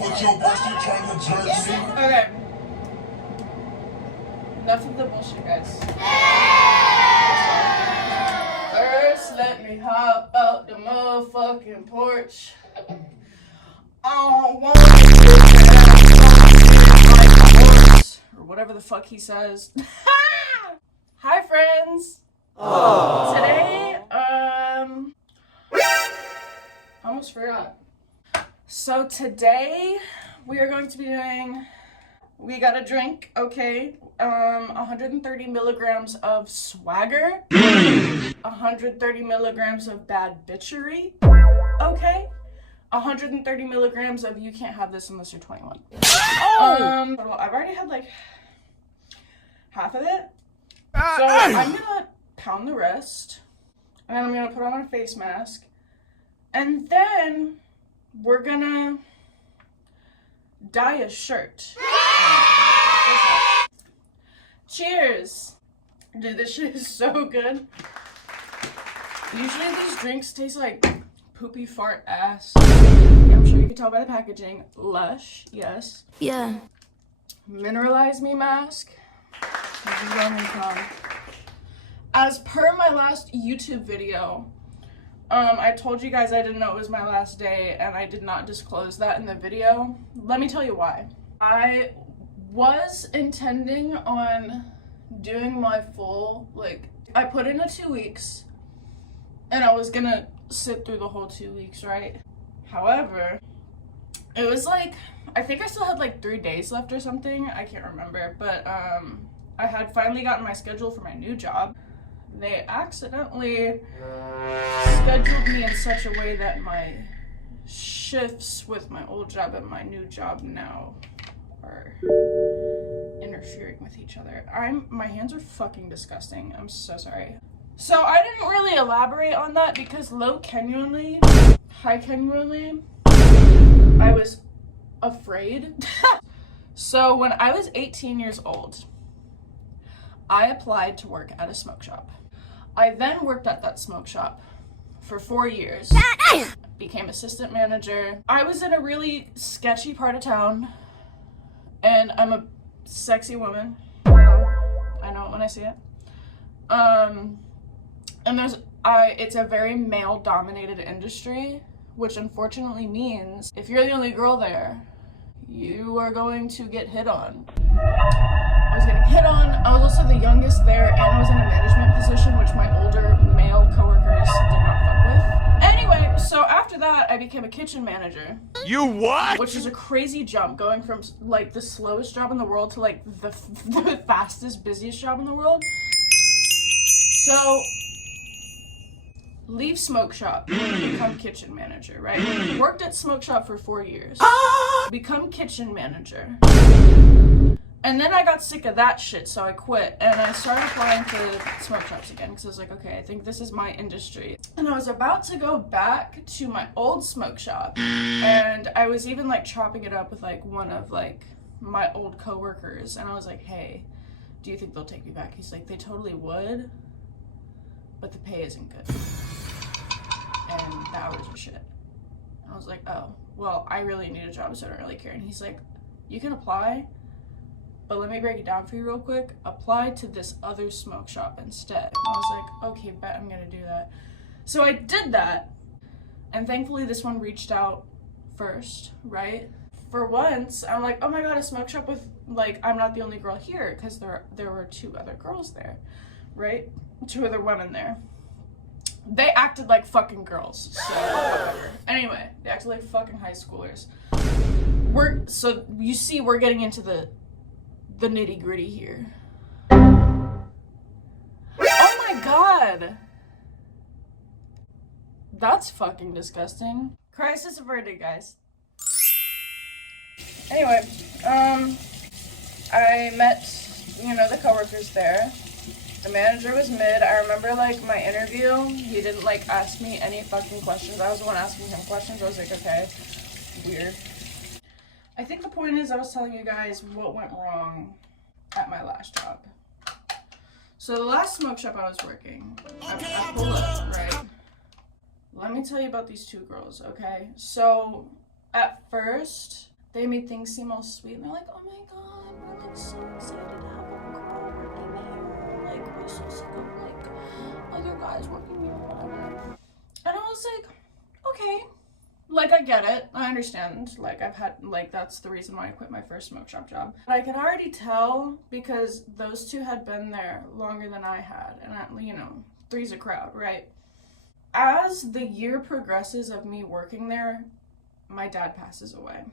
Okay. Enough of the bullshit, guys. First, let me hop out the motherfucking porch. I don't want to or whatever the fuck he says. Hi, friends. Aww. Today, almost forgot. So today we are going to be doing, we got a drink, okay? 130 milligrams of swagger, 130 milligrams of bad bitchery, okay? 130 milligrams of you can't have this unless you're 21. Oh! I've already had like half of it. So I'm gonna pound the rest, and then I'm gonna put on a face mask, and then we're gonna dye a shirt. Cheers! Dude, this shit is so good. Usually these drinks taste like poopy fart ass. I'm sure you can tell by the packaging. Lush, yes. Yeah. Mineralize Me mask. As per my last YouTube video, I told you guys I didn't know it was my last day, and I did not disclose that in the video. Let me tell you why. I was intending on doing my full, I put in a 2 weeks, and I was gonna sit through the whole 2 weeks, right? However, it was I think I still had 3 days left or something. I can't remember, but I had finally gotten my schedule for my new job. They accidentally scheduled me in such a way that my shifts with my old job and my new job now are interfering with each other. My hands are fucking disgusting. I'm so sorry. So I didn't really elaborate on that because high genuinely, I was afraid. So when I was 18 years old, I applied to work at a smoke shop. I then worked at that smoke shop for 4 years, became assistant manager. I was in a really sketchy part of town, and I'm a sexy woman. I know it when I see it. And it's a very male-dominated industry, which unfortunately means if you're the only girl there, you are going to get hit on. I was getting hit on. I was also the youngest there, and I was in a management position, which my older male coworkers did not fuck with. Anyway, so after that, I became a kitchen manager. You what? Which is a crazy jump, going from the slowest job in the world to the fastest, busiest job in the world. So, leave smoke shop, become kitchen manager, right? Worked at smoke shop for 4 years. Become kitchen manager. And then I got sick of that shit, so I quit. And I started applying to smoke shops again, because I was like, okay, I think this is my industry. And I was about to go back to my old smoke shop. And I was even chopping it up with one of my old coworkers. And I was like, hey, do you think they'll take me back? He's like, they totally would, but the pay isn't good. And the hours are shit. And I was like, oh, well, I really need a job, so I don't really care. And he's like, you can apply, but let me break it down for you real quick. Apply to this other smoke shop instead. And I was like, okay, bet I'm gonna do that. So I did that, and thankfully this one reached out first, right? For once, I'm like, oh my god, a smoke shop with, I'm not the only girl here, because there were 2 other girls there, right? 2 other women there. They acted like fucking girls, so whatever. Anyway, they acted like fucking high schoolers. So you see, we're getting into the nitty gritty here. Oh my god! That's fucking disgusting. Crisis averted, guys. Anyway, I met, the coworkers there. The manager was mid. I remember, my interview, he didn't, ask me any fucking questions. I was the one asking him questions. I was like, okay, weird. I think the point is I was telling you guys what went wrong at my last job. So the last smoke shop I was working, I pulled up, right? Let me tell you about these 2 girls, okay? So, at first, They made things seem all sweet, and they're like, oh my god, we're like so excited to have a girl working here. Like, we're so sick of like other guys working here or whatever. And I was like, okay. Like, I get it. I understand. Like, I've had, like, that's the reason why I quit my first smoke shop job. But I could already tell because those two had been there longer than I had. And, you know, three's a crowd, right? As the year progresses of me working there, my dad passes away.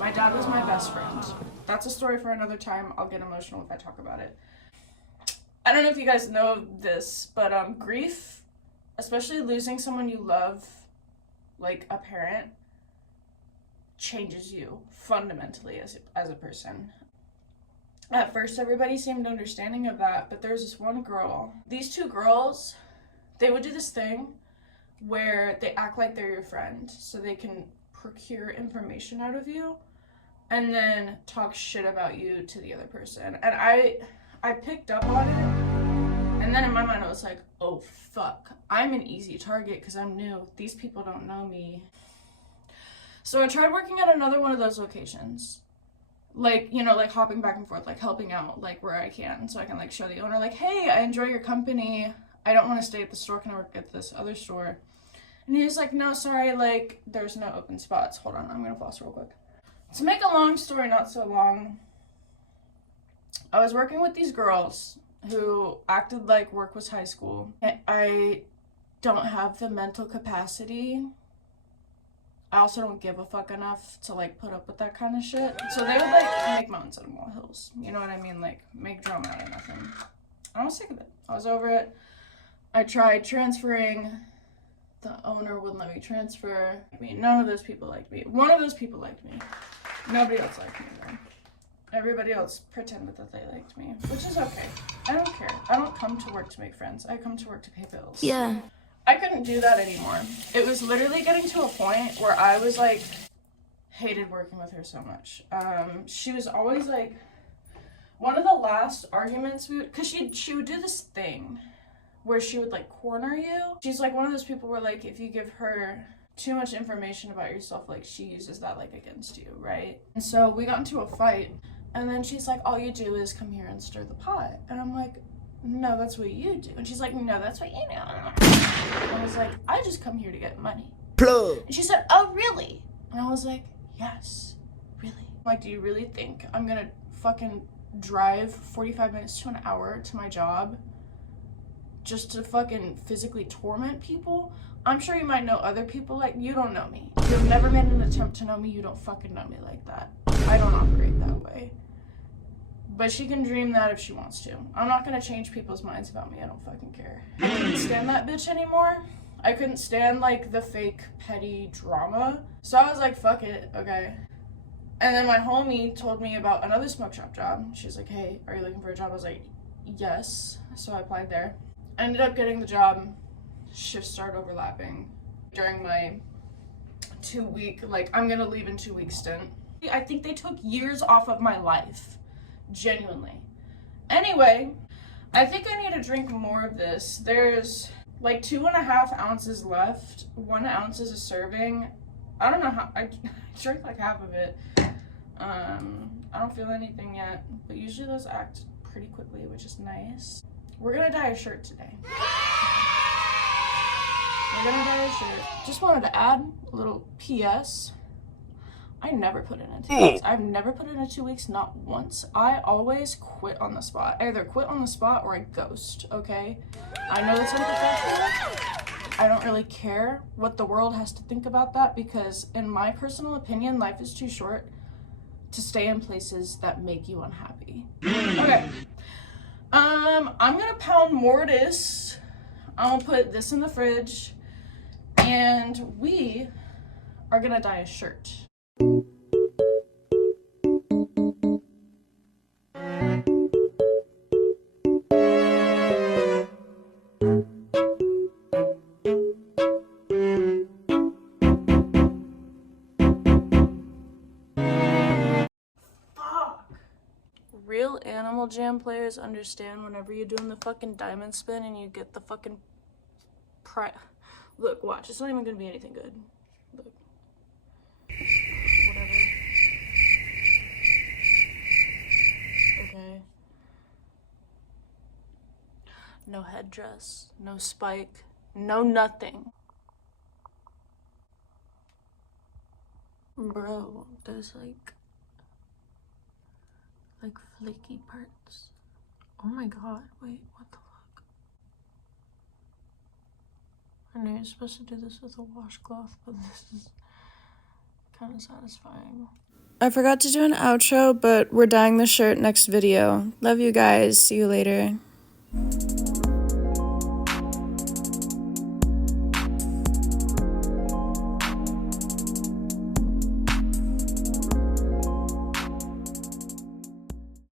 My dad was my best friend. That's a story for another time. I'll get emotional if I talk about it. I don't know if you guys know this, but grief, especially losing someone you love, like a parent, changes you fundamentally as a person. At first, everybody seemed understanding of that, but there's this one girl. These two girls, they would do this thing where they act like they're your friend so they can procure information out of you and then talk shit about you to the other person. And I picked up on it, and then in my mind I was like, oh fuck, I'm an easy target because I'm new. These people don't know me. So I tried working at another one of those locations. Like, you know, like hopping back and forth, like helping out like where I can so I can like show the owner like, hey, I enjoy your company. I don't want to stay at the store. Can I work at this other store? And he was like, no, sorry, like there's no open spots. Hold on, I'm gonna floss real quick. To make a long story not so long, I was working with these girls who acted like work was high school. I don't have the mental capacity. I also don't give a fuck enough to like put up with that kind of shit. So they would like make mountains out of molehills. You know what I mean? Like make drama out of nothing. I was sick of it. I was over it. I tried transferring. The owner wouldn't let me transfer. I mean, none of those people liked me. One of those people liked me. Nobody else liked me though. Everybody else pretended that they liked me, which is okay. I don't care. I don't come to work to make friends. I come to work to pay bills. Yeah. I couldn't do that anymore. It was literally getting to a point where I was like, hated working with her so much. She was always like, one of the last arguments cause she would do this thing where she would like corner you. She's like one of those people where like, if you give her too much information about yourself, like she uses that like against you, right? And so we got into a fight, and then she's like, all you do is come here and stir the pot. And I'm like, no, that's what you do. And she's like, no, that's what you do. I was like, I just come here to get money. Plug. And she said, oh, really? And I was like, yes, really. Like, do you really think I'm gonna fucking drive 45 minutes to an hour to my job just to fucking physically torment people? I'm sure you might know other people like, you don't know me. You've never made an attempt to know me, you don't fucking know me like that. I don't operate that way. But she can dream that if she wants to. I'm not gonna change people's minds about me, I don't fucking care. I couldn't stand that bitch anymore. I couldn't stand like the fake petty drama. So I was like, fuck it, okay. And then my homie told me about another smoke shop job. She's like, hey, are you looking for a job? I was like, yes. So I applied there. I ended up getting the job. Shifts started overlapping during my 2-week, like I'm gonna leave in 2 weeks stint. I think they took years off of my life. Genuinely. Anyway, I think I need to drink more of this. There's like 2.5 ounces left. 1 ounce is a serving. I don't know how, I drank like half of it. I don't feel anything yet, but usually those act pretty quickly, which is nice. We're gonna dye a shirt today. We're gonna dye a shirt. Just wanted to add a little PS. I never put in a 2 weeks. I've never put in a 2 weeks, not once. I always quit on the spot. I either quit on the spot or I ghost, okay? I know that's unprofessional. I don't really care what the world has to think about that because in my personal opinion, life is too short to stay in places that make you unhappy. Okay. I'm gonna pound mortis. I'm gonna put this in the fridge and we are gonna dye a shirt. Real Animal Jam players understand whenever you're doing the fucking diamond spin and you get the fucking Look, watch. It's not even gonna be anything good. Look. Whatever. No headdress, no spike, no nothing. Bro, there's like flaky parts. Oh my god, wait, what the fuck? I know you're supposed to do this with a washcloth, but this is kind of satisfying. I forgot to do an outro, but we're dyeing the shirt next video. Love you guys. See you later.